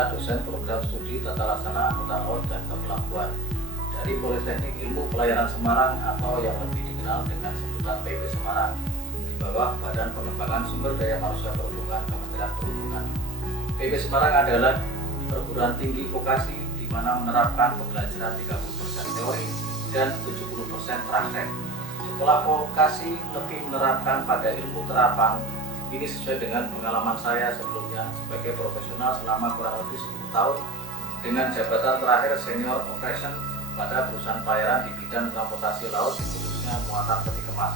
adalah dosen program studi tata laksana angkutan laut dan kepelabuhan dari Politeknik Ilmu Pelayaran Semarang atau yang lebih dikenal dengan sebutan PB Semarang di bawah Badan Pengembangan Sumber Daya Manusia Perhubungan Kementerian Perhubungan. PB Semarang adalah perguruan tinggi vokasi di mana menerapkan pembelajaran 30% teori dan 70% praktek. Sekolah vokasi lebih menerapkan pada ilmu terapan. Ini sesuai dengan pengalaman saya sebelumnya sebagai profesional selama kurang lebih 10 tahun dengan jabatan terakhir senior operation pada perusahaan pelayaran di bidang transportasi laut, khususnya muatan peti kemas.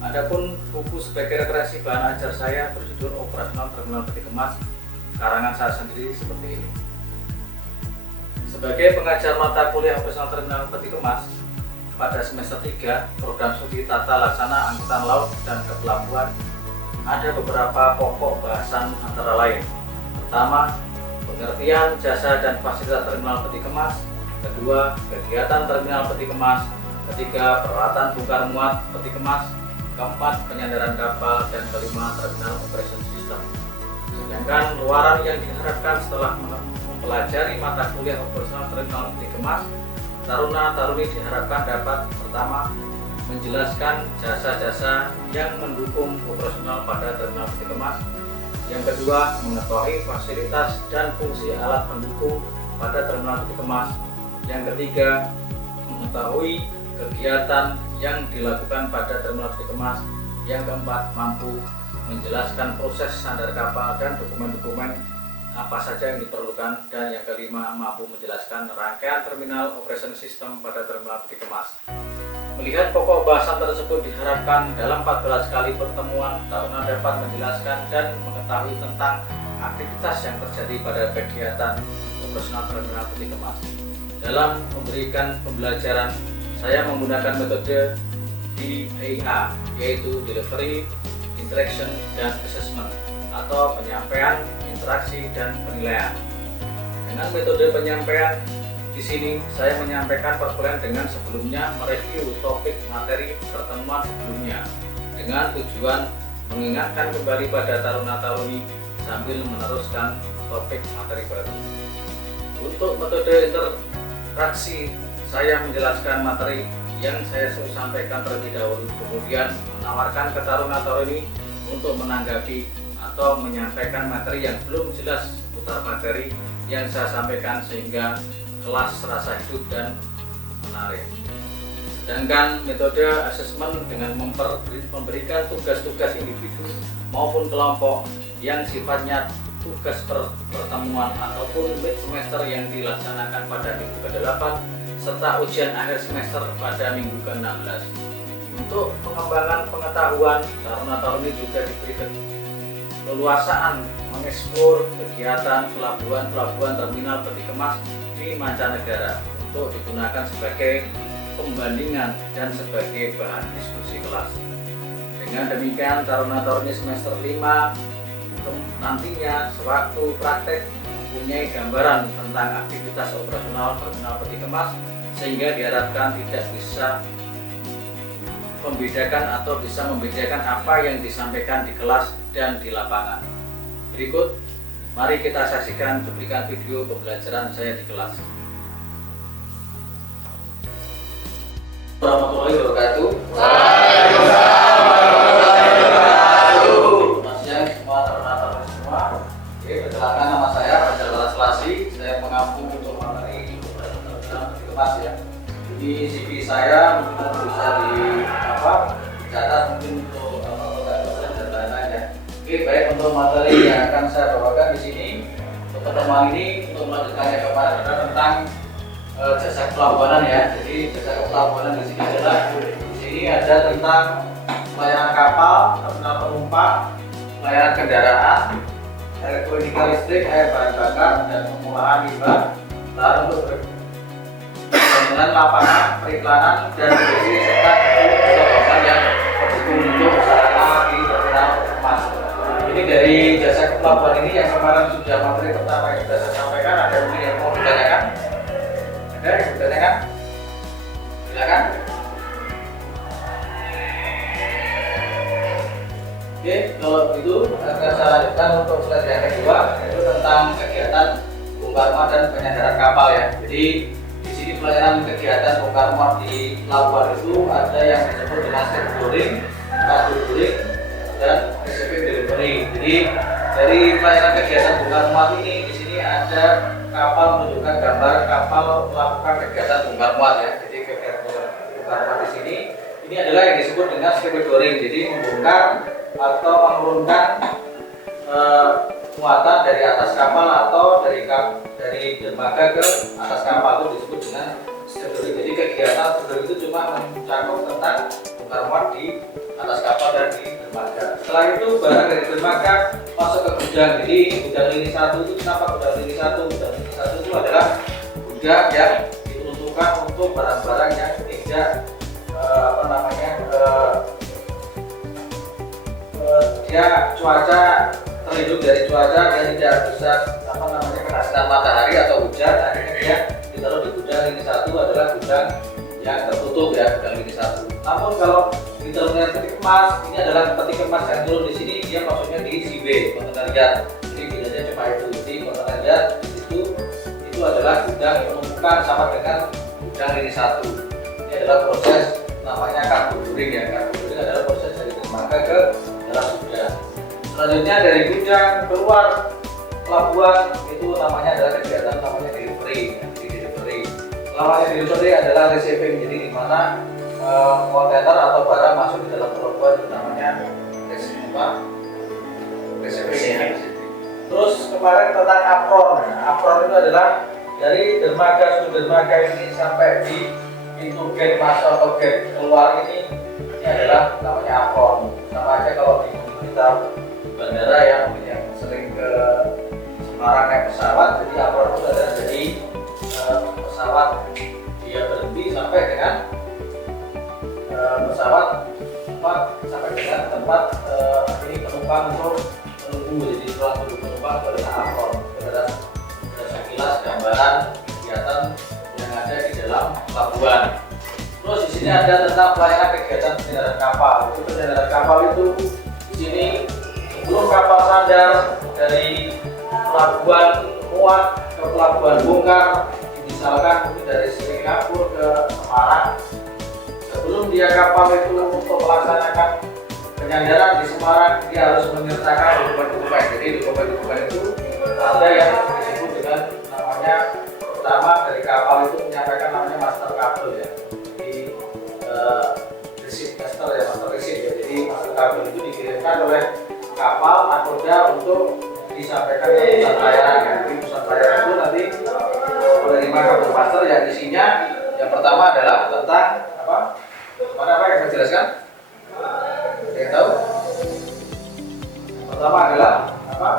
Adapun buku sebagai referensi bahan ajar saya berjudul Operasional Terminal Peti Kemas, karangan saya sendiri seperti ini. Sebagai pengajar mata kuliah Operasional Terminal Peti Kemas pada semester 3 program studi tata laksana angkutan laut dan kepelabuhan, ada beberapa pokok bahasan antara lain. Pertama, pengertian jasa dan fasilitas terminal peti kemas. Kedua, kegiatan terminal peti kemas. Ketiga, peralatan bongkar muat peti kemas. Keempat, penyandaran kapal. Dan kelima, terminal operation system. Sedangkan luaran yang diharapkan setelah mempelajari mata kuliah operasional terminal peti kemas, taruna-taruni diharapkan dapat pertama, menjelaskan jasa-jasa yang mendukung operasional pada terminal peti kemas. Yang kedua, mengetahui fasilitas dan fungsi alat pendukung pada terminal peti kemas. Yang ketiga, mengetahui kegiatan yang dilakukan pada terminal peti kemas. Yang keempat, mampu menjelaskan proses standar kapal dan dokumen-dokumen apa saja yang diperlukan. Dan yang kelima, mampu menjelaskan rangkaian terminal operation system pada terminal peti kemas. Melihat pokok bahasan tersebut diharapkan dalam 14 kali pertemuan taruna dapat menjelaskan dan mengetahui tentang aktivitas yang terjadi pada kegiatan operasional terminal peti kemas. Dalam memberikan pembelajaran, saya menggunakan metode DIA, yaitu Delivery, Interaction, dan Assessment, atau penyampaian, interaksi, dan penilaian. Dengan metode penyampaian, di sini saya menyampaikan perkuliahan dengan sebelumnya mereview topik materi pertemuan sebelumnya dengan tujuan mengingatkan kembali pada taruna-taruni sambil meneruskan topik materi baru. Untuk metode interaksi, saya menjelaskan materi yang saya sampaikan terlebih dahulu, kemudian menawarkan ke taruna-taruni untuk menanggapi atau menyampaikan materi yang belum jelas seputar materi yang saya sampaikan sehingga kelas terasa hidup dan menarik. Sedangkan metode asesmen dengan memberikan tugas-tugas individu maupun kelompok yang sifatnya tugas pertemuan ataupun mid semester yang dilaksanakan pada minggu ke-8 serta ujian akhir semester pada minggu ke-16. Untuk pengembangan pengetahuan, taruna-taruni juga diberikan keleluasaan mengeksplor kegiatan pelabuhan terminal peti kemas di mancanegara untuk digunakan sebagai pembandingan dan sebagai bahan diskusi kelas. Dengan demikian, taruna-taruni semester 5 nantinya sewaktu praktek mempunyai gambaran tentang aktivitas operasional terminal peti kemas sehingga diharapkan tidak bisa membedakan apa yang disampaikan di kelas dan di lapangan. Berikut, mari kita saksikan cuplikan video pembelajaran saya di kelas. Warahmatullahi wabarakatuh. Waalaikumsalam warahmatullahi wabarakatuh. Selamat siang semua taruna-taruni semua. Oke, perkenalkan nama saya Fajar Selasi. Saya mengampu untuk materi terminal peti kemas ya. Di CV saya mungkin bisa dicatat mungkin untuk dosen dan lain-lain ya. Oke, baik, untuk materi yang akan saya bawakan di sini untuk pertemuan ini untuk melanjutkannya kemarin adalah tentang jasa pelabuhanan ya. Jadi jasa pelabuhanan di sini adalah ada tentang pelayanan kapal, terminal penumpang, pelayanan kendaraan, elektronika listrik, air bahan bakar, dan pengolahan limbah. Lalu untuk dengan lapangan, periklanan, dan produksi serta keseluruhan yang mendukung untuk usaha di terminal kemas. Ini dari jasa kepelabuhan ini yang kemarin sudah materi pertama yang sudah saya sampaikan. Ada mungkin yang mau ditanyakan? Ada yang mau ditanyakan? Silakan. Oke, kalau begitu akan saya lanjutkan untuk slide yang kedua, yaitu tentang kegiatan bongkar muat dan penyandaran kapal ya. Jadi di sini pelayanan kegiatan bongkar muat di pelabuhan itu ada yang disebut dengan stevedoring, cargo-boarding, dan receiving delivery. Jadi dari pelayanan kegiatan bongkar muat ini di sini ada kapal menunjukkan gambar kapal melakukan kegiatan bongkar muat ya. Jadi kegiatan bongkar muat di sini ini adalah yang disebut dengan stevedoring. Jadi membongkar atau menurunkan muatan dari atas kapal atau dari dermaga ke atas kapal itu disebut dengan stevedoring. Jadi kegiatan stevedoring itu cuma mencakup tentang bongkar muat di atas kapal dan di dermaga. Setelah itu barang dari dermaga masuk ke gudang. Jadi gudang lini 1 itu kenapa gudang lini 1? Gudang lini 1 itu adalah gudang yang diperuntukkan untuk barang-barang yang tidak dia cuaca terlindung dari cuaca, dia tidak bisa kena sinar matahari atau hujan. Akhirnya dia ditaruh di gudang lini 1 adalah gudang yang tertutup ya, gudang lini 1. Namun kalau di terminal peti kemas ini adalah peti kemas yang turun di sini, dia maksudnya di CB kontainer yard. Jadi bedanya cuma itu. Jadi kontainer yard itu adalah gudang penumpukan sama dengan gudang lini 1. Ini adalah proses namanya cargo-boarding ya. Cargo-boarding adalah proses dari dermaga ke dalam gudang. Selanjutnya dari gudang keluar pelabuhan itu namanya adalah kegiatan namanya delivery. Delivery. Namanya delivery adalah receiving. Jadi di mana kontainer atau barang masuk di dalam pelabuhan itu namanya receiving. Terus kemarin tentang apron. Apron itu adalah dari sudut dermaga ini sampai di pintu gate masuk atau gate keluar ini adalah namanya apron. Sama aja kalau di kita bandara yang sering ke Semarang naik pesawat, jadi apron itu adalah dari pesawat dia berhenti sampai dengan pesawat sampai dengan tempat ini penumpang untuk menunggu. Jadi setelah menunggu penumpang itu adalah apron. Itu adalah sekilas gambaran kegiatan yang ada di dalam pelabuhan. Terus di sini ada tentang pelayanan kegiatan penyandaran kapal. Itu penyandaran kapal itu di sini sebelum kapal sandar dari pelabuhan muat ke pelabuhan bongkar, misalkan dari Singapura ke Semarang. Sebelum dia kapal itu untuk melaksanakan penyandaran di Semarang, dia harus menyertakan dokumen-dokumen. Jadi dokumen-dokumen itu ada yang disebut dengan namanya pertama dari kapal itu menyampaikan namanya master kabel ya. Jadi receipt master ya, master receipt ya. Jadi master kabel itu dikirimkan oleh kapal nakoda untuk disampaikan ke pusat pelayaran ya. Jadi pusat pelayaran itu nanti menerima kabel master yang isinya yang pertama adalah tentang apa? Apa yang saya jelaskan? Ada yang tahu? Pertama adalah apa?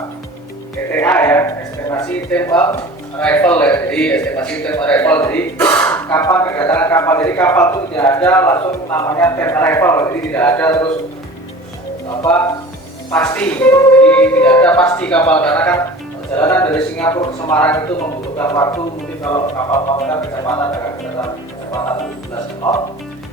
ETA ya, estimasi time arrival ya. Jadi estimasi time arrival. Jadi kapan kedatangan kapal. Jadi kapal itu tidak ada langsung namanya time arrival. Jadi tidak ada terus apa pasti. Jadi tidak ada pasti kapal karena kan perjalanan dari Singapura ke Semarang itu membutuhkan waktu. Mungkin kalau kapal pameran kecepatan dengan kecepatan 17 knot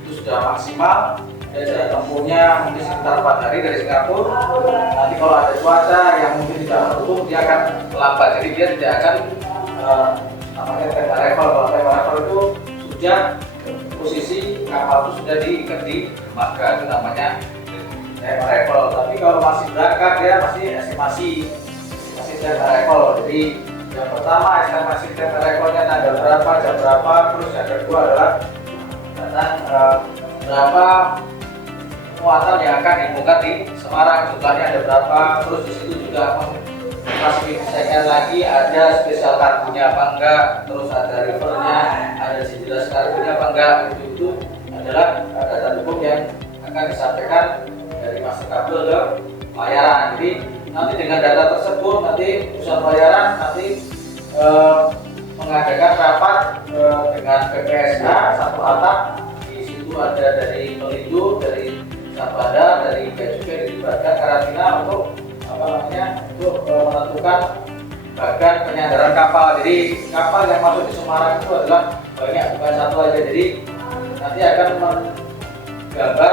itu sudah maksimal. Dan jarak tempuhnya mungkin sekitar 4 hari dari Singapura. Nanti kalau ada cuaca yang mungkin tidak mendukung, dia akan melambat. Jadi dia tidak akan namanya time arrival. Kalau time arrival itu sudah posisi kapal itu sudah diikat di dermaga, itu namanya time arrival. Tapi kalau masih berangkat dia masih estimasi time arrival. Jadi yang pertama estimasi time arrivalnya tanggal berapa, jam berapa. Terus yang kedua adalah tentang berapa muatan yang akan dibongkar di Semarang, jumlahnya ada berapa. Terus di situ juga mengklasifikasikan lagi ada spesial kargonya apa enggak, terus ada rivernya, ada jelas kargonya apa enggak. Itu adalah data hukum yang akan disampaikan dari master kabel ke pelayaran. Jadi nanti dengan data tersebut nanti pusat pelayaran nanti mengadakan rapat dengan PPSK satu atap. Di situ ada dari pelindung, dari Sabada, dari bea cukai dilibatkan karantina untuk untuk menentukan bagan penyandaran kapal. Jadi kapal yang masuk di Semarang itu adalah banyak, bukan satu aja. Jadi nanti akan menggambar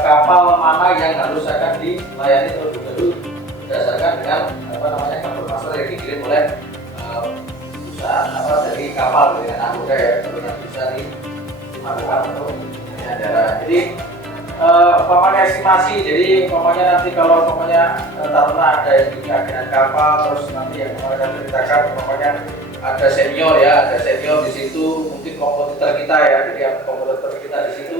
kapal mana yang harus akan dilayani terlebih dahulu berdasarkan dengan kabel master yang dikirim oleh perusahaan dari kapal dengan nakoda ya, yang bisa dilakukan untuk penyandaran. Jadi umpamanya estimasi, jadi umpamanya nanti kalau taruna ada yang di akhirnya kapal, terus nanti yang kemarin ceritakan umpamanya ada senior di situ, mungkin kompetitor kita ya, jadi kompetitor kita di situ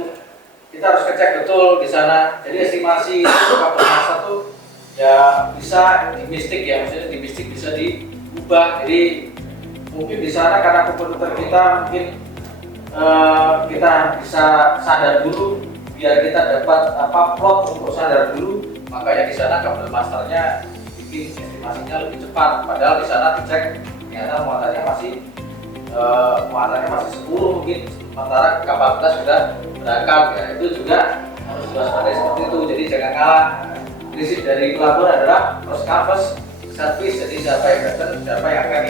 kita harus ngecek betul di sana. Jadi estimasi itu kapal masa tuh ya bisa di mistik ya, maksudnya di mistik bisa diubah. Jadi mungkin di sana karena kompetitor kita mungkin kita bisa sadar dulu, biar kita dapat plot untuk sadar dulu, makanya di sana kabel masternya bikin estimasinya lebih cepat. Padahal di sana dicek ternyata muatannya masih 10 mungkin, sementara kapal kita sudah berangkat ya. Itu juga harus diwaspadai seperti itu. Jadi jangan kalah. Prinsip dari pelabuhan adalah first come first service. Jadi siapa yang datang, siapa yang akan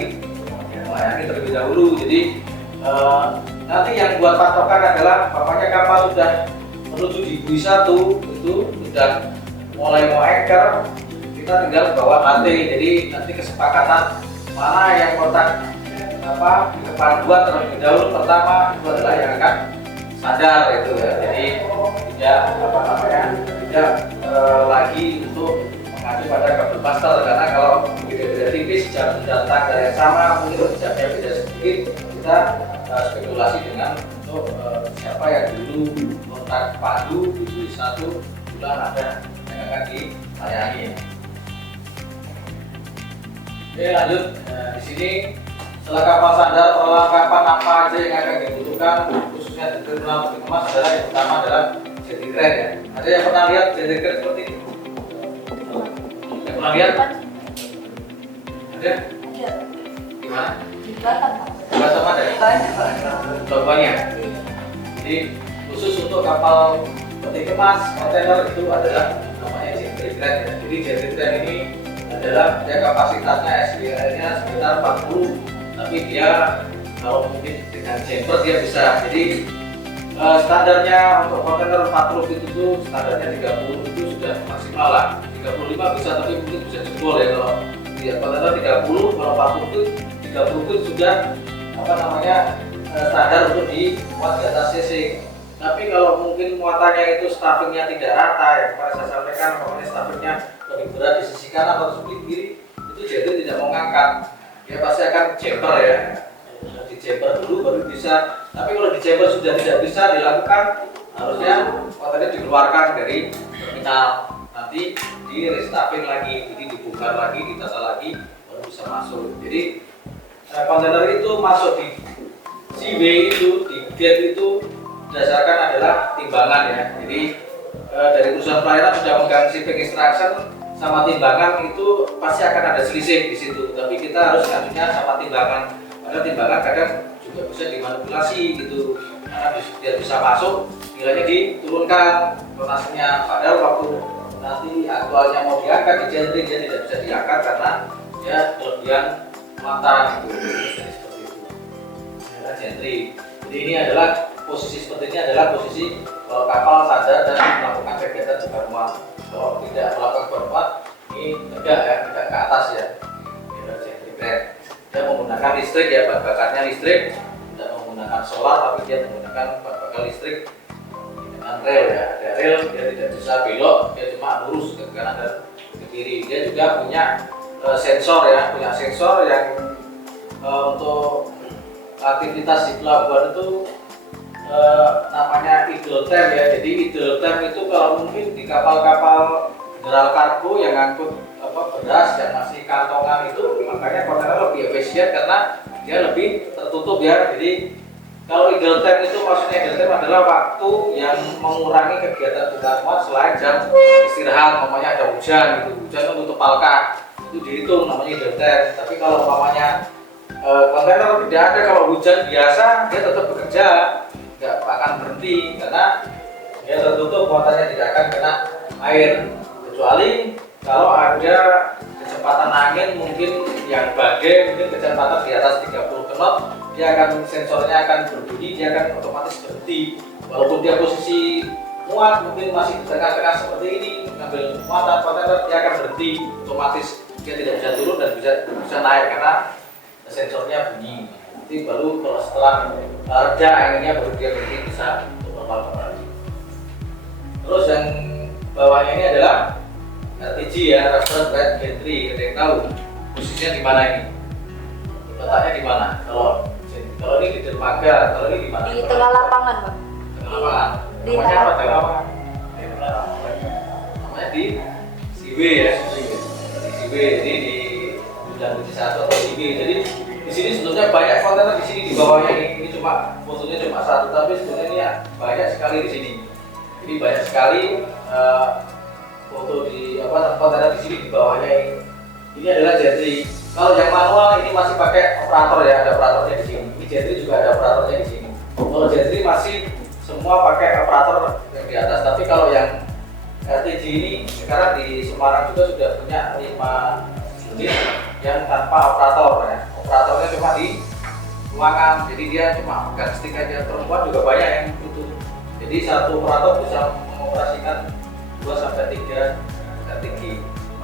melayani terlebih dahulu. Jadi nanti yang buat patokan adalah bapaknya kapal sudah menuju di bui 1 itu sudah mulai mau anchor, kita tinggal bawa HT. Jadi nanti kesepakatan mana yang kontak di depan dua terlebih dahulu, pertama itu adalah yang akan sadar itu ya. Jadi tidak lagi untuk mengacu pada kabel master, karena kalau beda-beda tipis jam datang dari yang sama, mungkin jamnya beda sedikit, kita spekulasi dengan untuk siapa yang dulu kontak padu di bui 1 bulan ada yang akan dilayani. Oke, lanjut. Di sini setelah kapal sadar, perlengkapan apa aja yang akan dibutuhkan khususnya di terminal peti kemas adalah yang pertama adalah jetty crane ya. Ada yang pernah lihat jetty crane seperti ini? Yang pernah lihat? Ada? Gimana? Di Batam. Di Batam ada? Contohnya. Jadi khusus untuk kapal peti kemas kontainer itu adalah namanya jetty crane ya. Jadi jetty crane ini adalah dia kapasitasnya SBL-nya sekitar 40, tapi dia kalau mungkin dengan jumper dia bisa. Jadi standarnya untuk kontainer 40 feet itu standarnya 30 itu sudah maksimal lah. 35 bisa, tapi mungkin bisa jebol ya kalau dia kontainer 30, kalau 40 feet 30 feet sudah standar untuk dimuat di atas CC. Tapi kalau mungkin muatannya itu staffingnya tidak rata ya, kemarin saya sampaikan pokoknya staffingnya lebih berat di sisi kanan atau sebelah kiri, itu jadi tidak mau ngangkat, dia pasti akan jumper ya. Di jumper dulu baru bisa. Tapi kalau di jumper sudah tidak bisa dilakukan, harusnya muatannya dikeluarkan dari terminal, nanti di restaffing lagi, jadi dibongkar lagi, ditata lagi, baru bisa masuk. Jadi kontainer itu masuk di seaway itu, di gate itu berdasarkan adalah timbangan ya. Jadi dari perusahaan pelayaran sudah megang shipping instruction sama timbangan itu pasti akan ada selisih di situ. Tapi kita harus ngajunya sama timbangan. Padahal timbangan kadang juga bisa dimanipulasi gitu. Karena biar bisa masuk, nilainya diturunkan tonasenya. Padahal waktu nanti aktualnya mau diangkat di gentry dia tidak bisa diangkat karena dia kelebihan muatan gitu. Jadi seperti itu. Adalah gentry. Jadi ini adalah posisi seperti ini adalah posisi kalau kapal sadar dan melakukan kegiatan bakar muat. Kalau tidak melakukan bakar muat, ini tegak ya, tegak ke atas ya. Ini gentry crane. Dia menggunakan listrik ya, bahan bakarnya listrik, tidak menggunakan solar, tapi dia menggunakan bahan bakar listrik dengan rel ya. Ada rel, dia tidak bisa belok, dia cuma lurus ke kanan dan ke kiri. Dia juga punya sensor ya, punya sensor yang untuk aktivitas di pelabuhan itu namanya idle time ya. Jadi idle time itu kalau mungkin di kapal-kapal general kargo yang ngangkut beras yang masih kantongan itu, makanya kontainer lebih efisien karena dia lebih tertutup ya. Jadi kalau idle time itu maksudnya idle time adalah waktu yang mengurangi kegiatan bakar muat selain jam istirahat, namanya ada hujan gitu, hujan kan tutup palka, itu dihitung namanya idle time. Tapi kalau umpamanya kontainer tidak ada, kalau hujan biasa dia tetap bekerja, nggak akan berhenti karena dia tertutup, muatannya tidak akan kena air, kecuali kalau ada kecepatan angin mungkin yang badai, mungkin kecepatan di atas 30 knot, dia akan sensornya akan berbunyi, dia akan otomatis berhenti. Walaupun dia posisi muat mungkin masih di tengah-tengah seperti ini, ngambil muatan kontainer, dia akan berhenti otomatis, dia tidak bisa turun dan bisa naik karena sensornya bunyi. Nanti baru kalau setelah reda anginnya baru dia berhenti bisa normal kembali. Terus yang bawahnya ini adalah RTG ya, reference rate gantry. Ada yang tahu posisinya di mana ini? Letaknya di mana? Kalau ini di dermaga, kalau ini di mana? Di tengah lapangan, Pak. Tengah lapangan. Di Namanya apa? tengah. Tengah lapangan. Namanya di CW ya. Di CW, jadi di Gudang Budi Satu atau CW. Jadi di sini sebetulnya banyak kontainer di sini di bawahnya ini. Ini cuma fotonya cuma satu, tapi sebetulnya ini ya, banyak sekali di sini. Jadi banyak sekali foto di kontainer di sini di bawahnya ini. Ini adalah gantry. Kalau yang manual ini masih pakai operator ya, ada operatornya di sini. Ini gantry juga ada operatornya di sini. Kalau gantry masih semua pakai operator yang di atas. Tapi kalau yang RTG ini sekarang di Semarang juga sudah punya 5 unit yang tanpa operator ya. Operatornya cuma di ruangan. Jadi dia cuma pegang stick aja. Perempuan juga banyak yang itu. Jadi satu operator bisa mengoperasikan 2 sampai 3 RTG.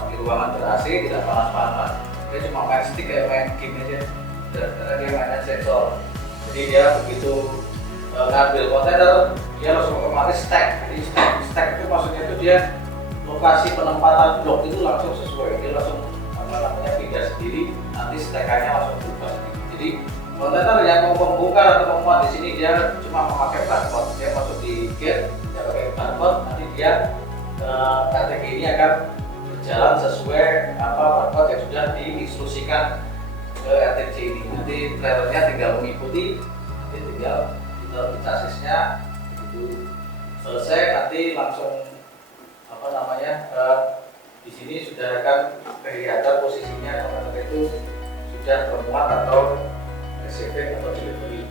Di ruangan ber-AC, tidak panas-panas. Dia cuma main stick kayak main game aja. Karena dia mainnya sensor. Jadi dia begitu ngambil kontainer, dia langsung otomatis stack. Jadi stack itu maksudnya itu dia lokasi penempatan blok itu langsung sesuai. Dia langsung pindah sendiri. Nanti stackannya langsung berubah sendiri. Jadi kontainer yang mau membongkar atau memuat di sini dia cuma memakai barcode. Dia masuk di gate, dia pakai barcode. Nanti dia RTG ini akan berjalan sesuai barcode yang sudah diinstruksikan ke RTG ini. Nanti trailernya tinggal mengikuti, nanti tinggal di chassisnya itu selesai, nanti langsung di sini sudah akan kelihatan posisinya kontainer itu sudah termuat atau receiving atau delivery.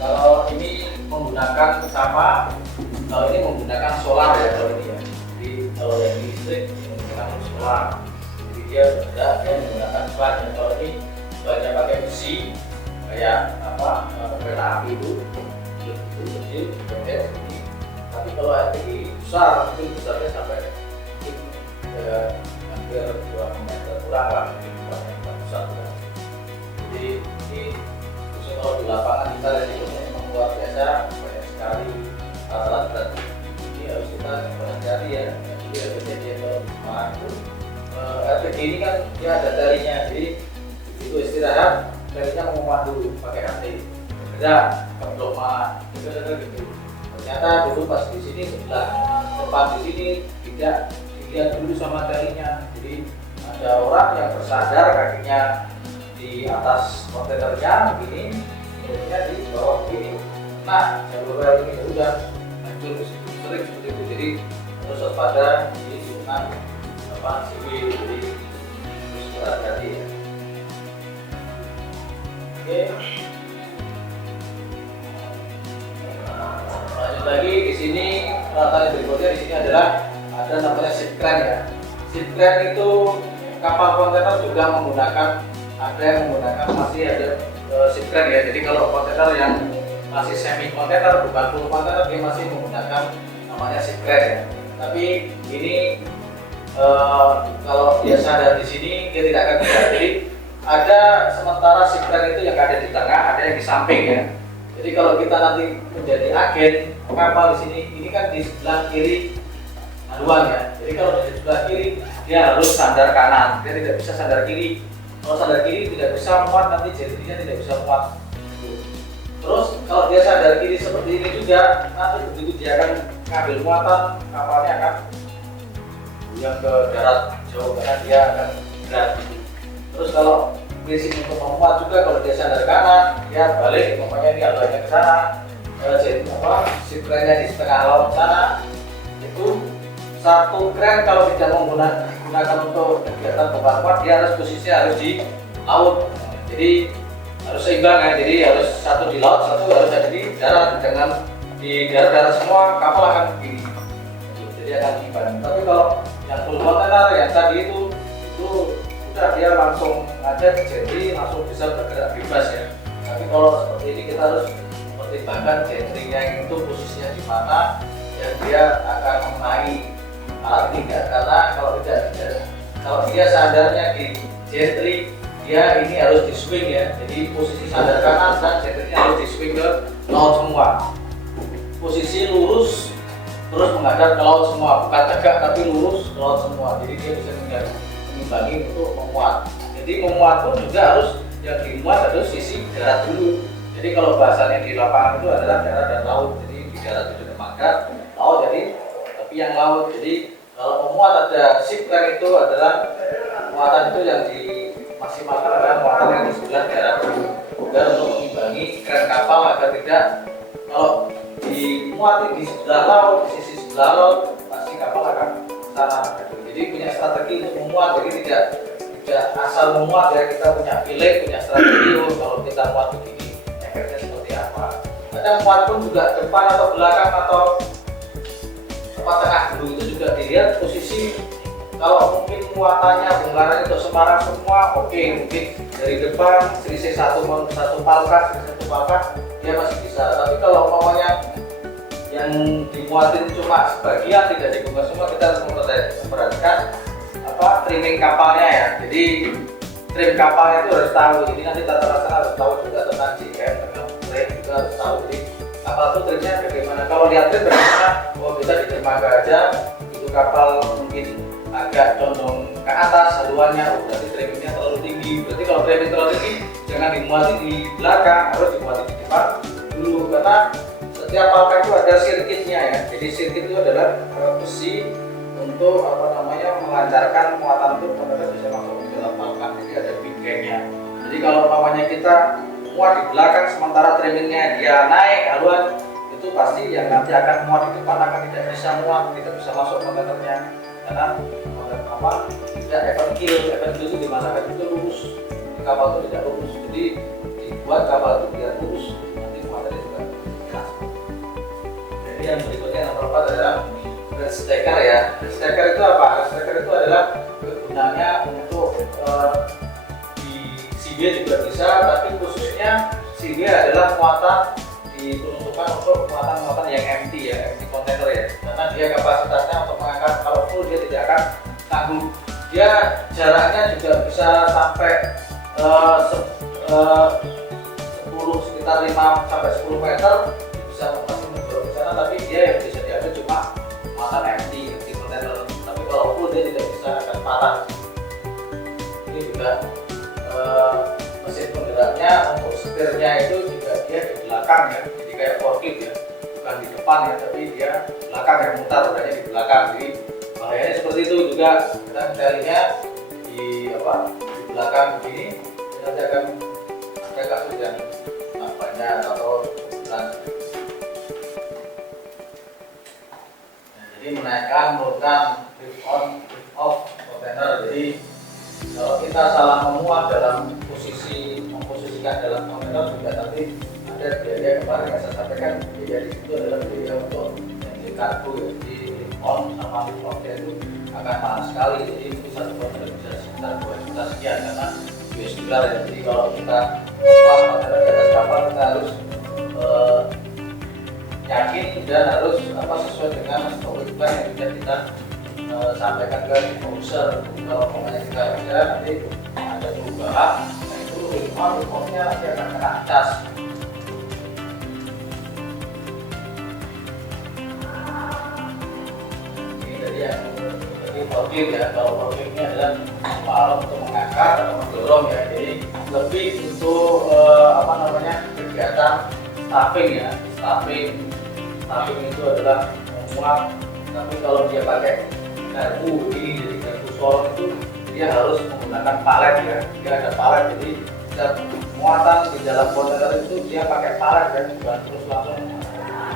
Kalau ini menggunakan kalau ini menggunakan solar ya, kalau ini ya. Jadi kalau yang listrik ini menggunakan solar. Jadi dia menggunakan ban. Dan kalau ini bannya pakai besi kayak kereta api itu kecil, pendek ini. Tapi kalau RTG besar, itu besarnya sampai hampir 2 meter kurang lah, 2 meter besar. Jadi ini kalau di lapangan kita resikonya memang luar biasa, banyak sekali alat berat. Ini harus kita hati-hati ya. Jadi kejadian kalau itu RTG ini kan dia ada talinya, jadi itu istirahat, talinya mau memandu pakai hati. Beda keblok mana, gitu. Ternyata dulu pas di sini sebelah depan di sini tidak dilihat dulu sama talinya. Jadi ada orang yang bersandar kakinya di atas kontainernya begini, kemudian di bawah begini. Nah, jalur ini udah hancur sering seperti itu. Jadi harus waspada di lingkungan CW. Jadi harus hati-hati ya. Oke. Lanjut lagi di sini peralatan berikutnya di sini adalah ada namanya ship crane ya. Ship crane itu kapal kontainer juga menggunakan, ada yang menggunakan masih ada ship crane ya. Jadi kalau kontainer yang masih semi kontainer bukan full kontainer dia masih menggunakan namanya ship crane ya. Tapi ini kalau biasa ada di sini dia tidak akan bisa. Jadi ada sementara ship crane itu yang ada di tengah, ada yang di samping ya. Jadi kalau kita nanti menjadi agen kapal di sini, ini kan di sebelah kiri haluan ya. Jadi kalau di sebelah kiri dia harus sandar kanan, dia tidak bisa sandar kiri. Kalau sandar kiri tidak bisa muat, nanti jadinya tidak bisa muat. Terus kalau dia sandar kiri seperti ini juga, nanti begitu dia akan ngambil muatan, kapalnya akan yang ke darat jauh karena dia akan berat. Terus kalau prinsip untuk memuat juga, kalau dia sandar kanan, dia balik, umpamanya ini haluannya ke sana, jadi ship crane-nya di setengah laut sana, itu satu crane kalau tidak menggunakan untuk kegiatan bongkar muat, dia harus posisinya harus di laut. Jadi harus seimbang ya, jadi harus satu di laut, satu harus ada di darat. Dengan di darat semua kapal akan begini, jadi akan imbang. Tapi kalau yang full container yang tadi itu udah dia langsung ada, jadi langsung bisa bergerak bebas ya. Tapi kalau seperti ini kita harus pertimbangkan gantry-nya itu posisinya di mana yang dia akan mengenai alat tiga, karena kalau tidak Kalau dia sandarnya di gentry, dia ini harus di swing ya. Jadi posisi sandar kanan dan gentrynya harus di swing ke laut semua. Posisi lurus terus menghadap ke laut semua, bukan tegak tapi lurus ke laut semua. Jadi dia bisa mengimbangi untuk memuat. Jadi memuat pun juga harus yang dimuat harus sisi darat dulu. Jadi kalau bahasanya di lapangan itu adalah darat dan laut. Jadi di darat itu dermaga, laut jadi tepian laut. Jadi kalau memuat ada ship crank itu adalah muatan itu yang dimaksimalkan adalah muatan yang di sebelah darat dulu, dan untuk mengimbangi kran kapal agar tidak kalau dimuat di sebelah laut, di sisi sebelah laut pasti kapal akan sana. Jadi punya strategi untuk memuat, jadi tidak asal memuat ya, kita punya pilih, punya strategi. Kalau kita muat begini efeknya seperti apa. Kadang muat pun juga depan atau belakang atau tengah dulu, itu juga dilihat posisi. Kalau mungkin muatannya bongkaran untuk Semarang semua, oke, mungkin dari depan selisih satu palkas dia masih bisa. Tapi kalau umpamanya yang dimuatin cuma sebagian, tidak dibongkar semua, kita harus memperhatikan trimming kapalnya ya. Jadi trim kapalnya itu harus tahu. Jadi nanti tata laksana harus tahu juga tentang JKM, trim juga harus tahu. Jadi kapal itu trimnya bagaimana? Kalau lihat trim bagaimana? Oh, bisa di dermaga aja. Itu kapal mungkin agak condong ke atas haluannya, berarti trimmingnya terlalu tinggi. Berarti kalau trimming terlalu tinggi, jangan dimuati di belakang, harus dimuati di depan dulu, karena setiap palka itu ada sirkitnya ya. Jadi sirkit itu adalah besi untuk melancarkan muatan itu kontainer bisa masuk ke dalam palka. Jadi ada bingkainya. Jadi kalau umpamanya kita muat di belakang sementara trimmingnya dia naik haluan, itu pasti yang nanti akan muat di depan akan tidak bisa muat, tidak bisa masuk kontainernya, karena tidak even kill itu dimana kan itu lurus, di kapal itu tidak lurus. Jadi dibuat kapal itu biar lurus, nanti muatannya juga enak. Jadi yang berikutnya yang nomor 4 adalah stacker ya. Stacker itu apa? Stacker itu adalah kegunaannya untuk di CB juga bisa, tapi khususnya CB adalah muatan diperuntukkan untuk muatan yang empty ya, empty container ya, karena dia kapasitasnya untuk mengangkat, kalau full dia tidak akan tangguh. Dia jaraknya juga bisa sampai 10 meter bisa masih mendorong ke sana, tapi dia yang bisa diambil cuma muatan empty container. Tapi kalau full dia tidak bisa, akan patah. Ini juga mesin penggeraknya untuk setirnya itu juga dia di belakang ya, jadi kayak forklift ya, bukan di depan ya, tapi dia belakang yang mutar rodanya di belakang. Jadi bahayanya seperti itu juga, kita carinya di belakang begini, nanti akan ada kasus yang banyak atau bulan. Jadi menaikkan, menurunkan, lift on, lift off kontainer. Jadi kalau kita salah memuat dalam memposisikan dalam kontainer juga nanti ada biaya. Kemarin yang saya sampaikan, biaya di situ adalah biaya untuk yang kargo ya. Jadi lift on sama lift off itu akan mahal sekali. Jadi itu satu kontainer bisa sekitar 2 juta sekian karena US dollar ya. Jadi kalau kita kontainer di atas kapal, kita harus yakin dan harus sesuai dengan komitmen yang sudah kita sampaikan ke user. Kalau kita ada nanti ada perubahan, nah itu remote-nya nanti akan kena cas. Ini tadi yang forklift ya. Kalau forkliftnya adalah alat untuk mengangkat atau mendorong ya. Jadi lebih untuk kegiatan staffing ya. Staffing itu adalah memuat. Tapi kalau dia pakai garpu ini, jadi garpu sorong itu dia harus menggunakan palet ya. Dia ada palet, jadi muatan di dalam kontainer itu dia pakai palet ya, bukan terus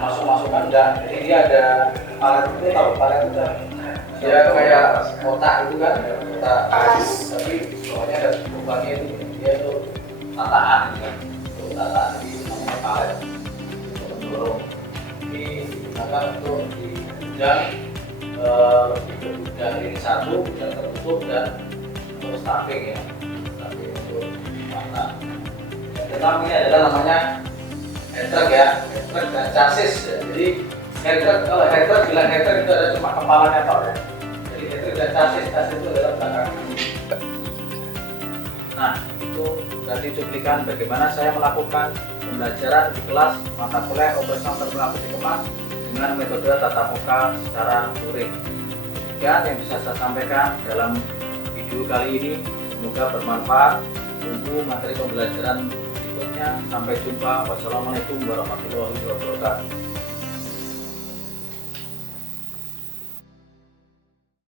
langsung masukkan enggak. Jadi dia ada palet itu, tahu palet itu dia kayak kotak itu kan, kotak kayu, tapi bawahnya ada lubangnya itu, dia itu tataan gitu kan, untuk tataan, jadi namanya palet untuk mendorong. Ini digunakan untuk di gudang, gudang ini satu, gudang tertutup, dan untuk staffing ya, staffing untuk mata. Yang keenam ini adalah namanya head truck ya, head truck dan chassis ya. Jadi head truck, kalau head truck, bilang head truck itu ada cuma kepalanya tau ya. Jadi head truck lihat tas itu adalah belakang. Nah, itu tadi cuplikan bagaimana saya melakukan pembelajaran di kelas mata kuliah operasional terminal peti kemas dengan metode tatap muka secara luring. Demikian yang bisa saya sampaikan dalam video kali ini. Semoga bermanfaat. Tunggu materi pembelajaran berikutnya. Sampai jumpa. Wassalamualaikum warahmatullahi wabarakatuh.